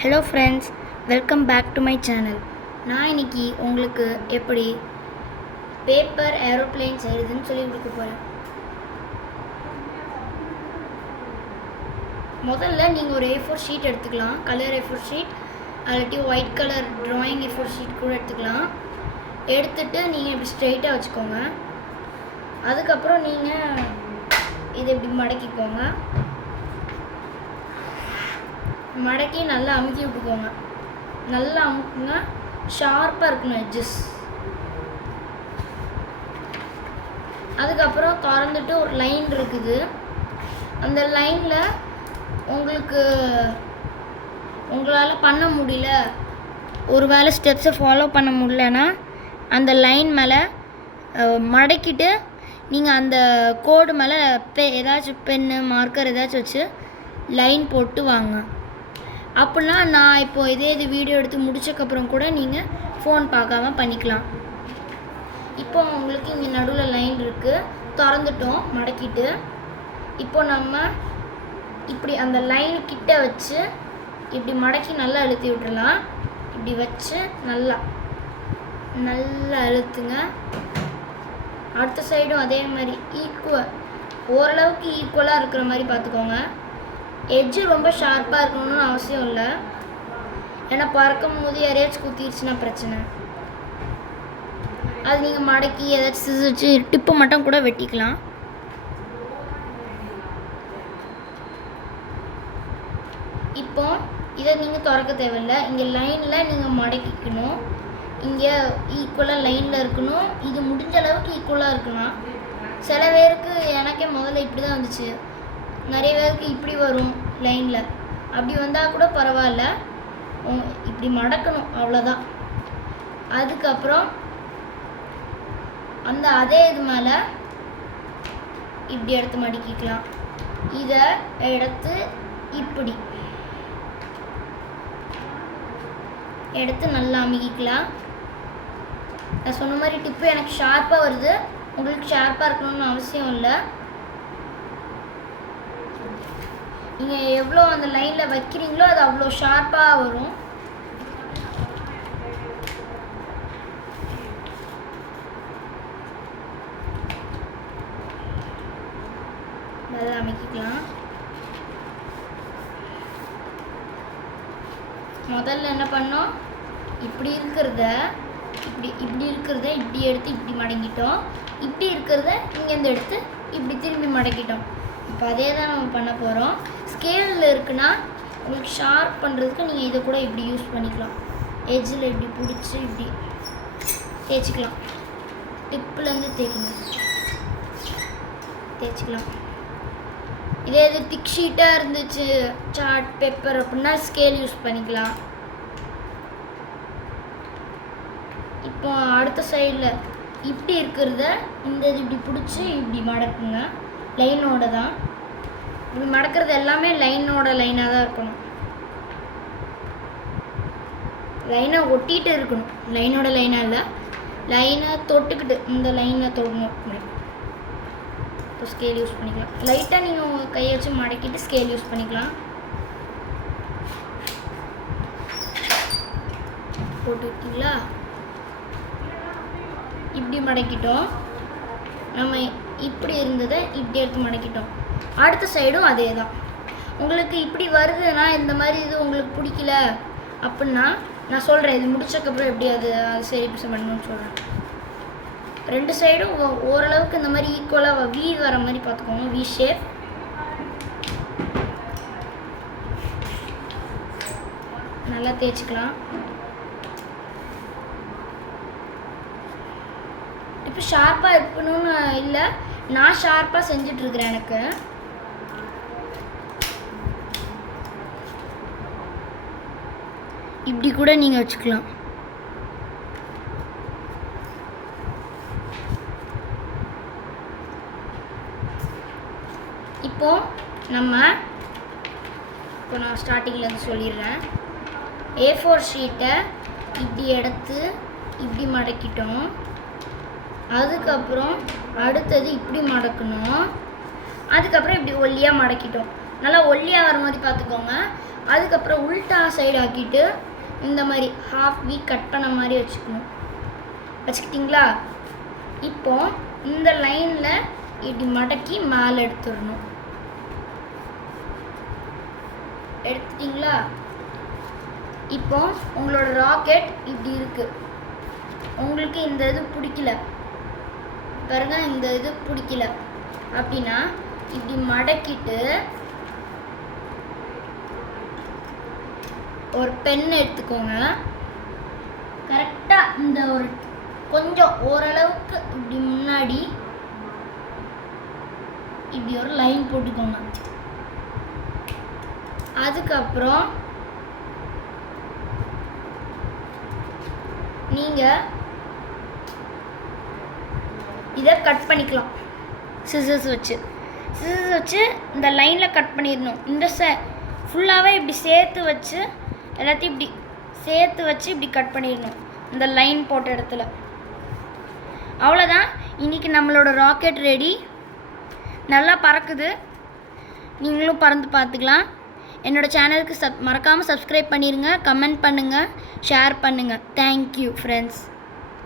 Hello friends, welcome back to my channel. நான் இன்னைக்கு உங்களுக்கு எப்படி பேப்பர் ஏரோப்ளேன் செய்கிறதுன்னு சொல்லி கொடுக்க போகிறேன். முதல்ல நீங்கள் ஒரு A4 ஷீட் எடுத்துக்கலாம். கலர் A4 ஷீட் அல்லாட்டி white colour drawing A4 sheet கூட எடுத்துக்கலாம். எடுத்துகிட்டு நீங்கள் இப்படி ஸ்ட்ரெயிட்டாக வச்சுக்கோங்க. அதுக்கப்புறம் நீங்கள் இதை இப்படி மடக்கிக்கோங்க. மடக்கி நல்லா அமுக்கி விட்டுக்கோங்க. நல்லா அமுக்குங்க, ஷார்ப்பாக இருக்கணும் எட்ஜஸ். அதுக்கப்புறம் திறந்துட்டு ஒரு லைன் இருக்குது. அந்த லைனில் உங்களால் பண்ண முடியல, ஒரு வேளை ஸ்டெப்ஸை ஃபாலோ பண்ண முடியலன்னா அந்த லைன் மேலே மடக்கிட்டு நீங்கள் அந்த கோடு மேலே ஏதாச்சும் பென்னு மார்க்கர் ஏதாச்சும் வச்சு லைன் போட்டு வாங்க. அப்படின்னா நான் இப்போது இது வீடியோ எடுத்து முடிச்சக்கப்புறம் கூட நீங்கள் ஃபோன் பார்க்காம பண்ணிக்கலாம். இப்போ உங்களுக்கு இங்கே நடுவில் லைன் இருக்குது, திறந்துட்டோம் மடக்கிட்டு. இப்போ நம்ம இப்படி அந்த லைன் கிட்ட வச்சு இப்படி மடக்கி நல்லா அழுத்தி விட்டுடலாம். இப்படி வச்சு நல்லா நல்லா அழுத்துங்க. அடுத்த சைடும் அதே மாதிரி ஓரளவுக்கு ஈக்குவலாக இருக்கிற மாதிரி பார்த்துக்கோங்க. எட்ஜு ரொம்ப ஷார்ப்பாக இருக்கணும்னு அவசியம் இல்லை, ஏன்னா பறக்கும் போது யாரையாச்சும் குத்திடுச்சுன்னா பிரச்சனை. அது நீங்கள் மடக்கி ஏதாச்சும் சிசிச்சு டிப்பு மட்டும் கூட வெட்டிக்கலாம். இப்போ இதை நீங்கள் திறக்க தேவையில்லை. இங்கே லைனில் நீங்கள் மடக்கிக்கணும். இங்கே ஈக்குவலாக லைனில் இருக்கணும். இது முடிஞ்ச அளவுக்கு ஈக்குவலாக இருக்கணும். சில பேருக்கு எனக்கே முதல்ல இப்படி தான் வந்துச்சு, நிறைய பேருக்கு இப்படி வரும் லைனில். அப்படி வந்தால் கூட பரவாயில்ல, இப்படி மடக்கணும், அவ்வளோதான். அதுக்கப்புறம் அதே இது மேலே இப்படி எடுத்து மடக்கிக்கலாம். இதை எடுத்து இப்படி எடுத்து நல்லா அமுக்கிக்கலாம். நான் சொன்ன மாதிரி டிப்பு எனக்கு ஷார்ப்பாக வருது, உங்களுக்கு ஷார்ப்பாக இருக்கணும்னு அவசியம் இல்லை. நீங்கள் எவ்வளோ அந்த லைனில் வைக்கிறீங்களோ அது அவ்வளோ ஷார்ப்பாக வரும். நல்லா அமைக்கலாம். முதல்ல என்ன பண்ணோம், இப்படி இருக்கிறத இப்படி எடுத்து இப்படி மடங்கிட்டோம். இப்படி இருக்கிறத இங்கேருந்து எடுத்து இப்படி திரும்பி மடக்கிட்டோம். இப்போ அதே தான் நம்ம பண்ண போகிறோம். ஸ்கேலில் இருக்குன்னா உங்களுக்கு ஷார்ப் பண்ணுறதுக்கு நீங்கள் இதை கூட இப்படி யூஸ் பண்ணிக்கலாம். எட்ஜில் இப்படி பிடிச்சி இப்படி தேய்ச்சிக்கலாம். டிப்புலேருந்து தேய்ச்சிக்கலாம். இதே இது திக் ஷீட்டாக இருந்துச்சு, சார்ட் பேப்பர் அப்படின்னா ஸ்கேல் யூஸ் பண்ணிக்கலாம். இப்போ அடுத்த சைடில் இப்படி இருக்கிறத இப்படி பிடிச்சி இப்படி மடக்குங்க. லைனோட தான் இப்படி மடக்கிறது எல்லாமே லைனாக தான் இருக்கணும். லைனை ஒட்டிகிட்டு இருக்கணும், லைனோட லைனாக இல்லை, லைனை தொட்டுக்கிட்டு இந்த லைனை தொடணும். இப்போ ஸ்கேல் யூஸ் பண்ணிக்கலாம். லைட்டாக நீங்கள் உங்கள் கையை வச்சு மடக்கிட்டு ஸ்கேல் யூஸ் பண்ணிக்கலாம். போட்டுக்கிட்டீங்களா? இப்படி மடக்கிட்டோம். நம்ம இப்படி இருந்ததை இப்படி எடுத்து மடக்கிட்டோம். அடுத்த சைடும் அதே தான். உங்களுக்கு இப்படி வருதுன்னா, இந்த மாதிரி இது உங்களுக்கு பிடிக்கல அப்படின்னா நான் சொல்கிறேன், இது முடிச்சக்கப்புறம் எப்படி அது சரி பண்ணணும்னு சொல்கிறேன். ரெண்டு சைடும் ஓரளவுக்கு இந்த மாதிரி ஈக்குவலாக வி வர மாதிரி பார்த்துக்கோங்க, வி ஷேப். நல்லா தேய்ச்சிக்கலாம். இப்போ ஷார்ப்பாக இருக்கணும்னு இல்லை, நான் ஷார்ப்பாக செஞ்சிட்ருக்கிறேன். எனக்கு இப்படி கூட நீங்கள் வச்சுக்கலாம். இப்போ நான் ஸ்டார்டிங்லேருந்து சொல்லிடுறேன். A4 ஷீட்டை இப்படி எடுத்து இப்படி மடக்கிட்டோம். அதுக்கப்புறம் அடுத்தது இப்படி மடக்கணும். அதுக்கப்புறம் இப்படி ஒல்லியாக மடக்கிட்டோம். நல்லா ஒல்லியாக வர மாதிரி பார்த்துக்கோங்க. அதுக்கப்புறம் உல்டா சைடு ஆக்கிட்டு இந்த மாதிரி ஹாஃப் வீக் கட் பண்ண மாதிரி வச்சுக்கிட்டிங்களா? இப்போ இந்த லைனில் இப்படி மடக்கி மேலே எடுத்துட்டிங்களா? இப்போ உங்களோட ராக்கெட் இப்படி இருக்குது. உங்களுக்கு இந்த இது பிடிக்கல பாருங்க, இந்த இது பிடிக்கல அப்படின்னா இப்படி மடக்கிட்டு ஒரு பென் எடுத்துக்கோங்க. கரெக்டாக இந்த ஒரு கொஞ்சம் ஓரளவுக்கு இப்படி முன்னாடி இப்படி ஒரு லைன் போட்டுக்கோங்க. அதுக்கப்புறம் நீங்கள் இதை கட் பண்ணிக்கலாம். சிசர்ஸ் வச்சு இந்த லைனில் கட் பண்ணிடணும். இந்த ஃபுல்லாகவே இப்படி சேர்த்து வச்சு எல்லாத்தையும் இப்படி சேர்த்து வச்சு இப்படி கட் பண்ணிடணும் இந்த லைன் போட்ட இடத்துல. அவ்வளோதான், இன்றைக்கி நம்மளோட ராக்கெட் ரெடி. நல்லா பறக்குது, நீங்களும் பறந்து பார்த்துக்கலாம். என்னோடய சேனலுக்கு மறக்காமல் சப்ஸ்கிரைப் பண்ணிடுங்க, கமெண்ட் பண்ணுங்கள், ஷேர் பண்ணுங்கள். Thank you friends.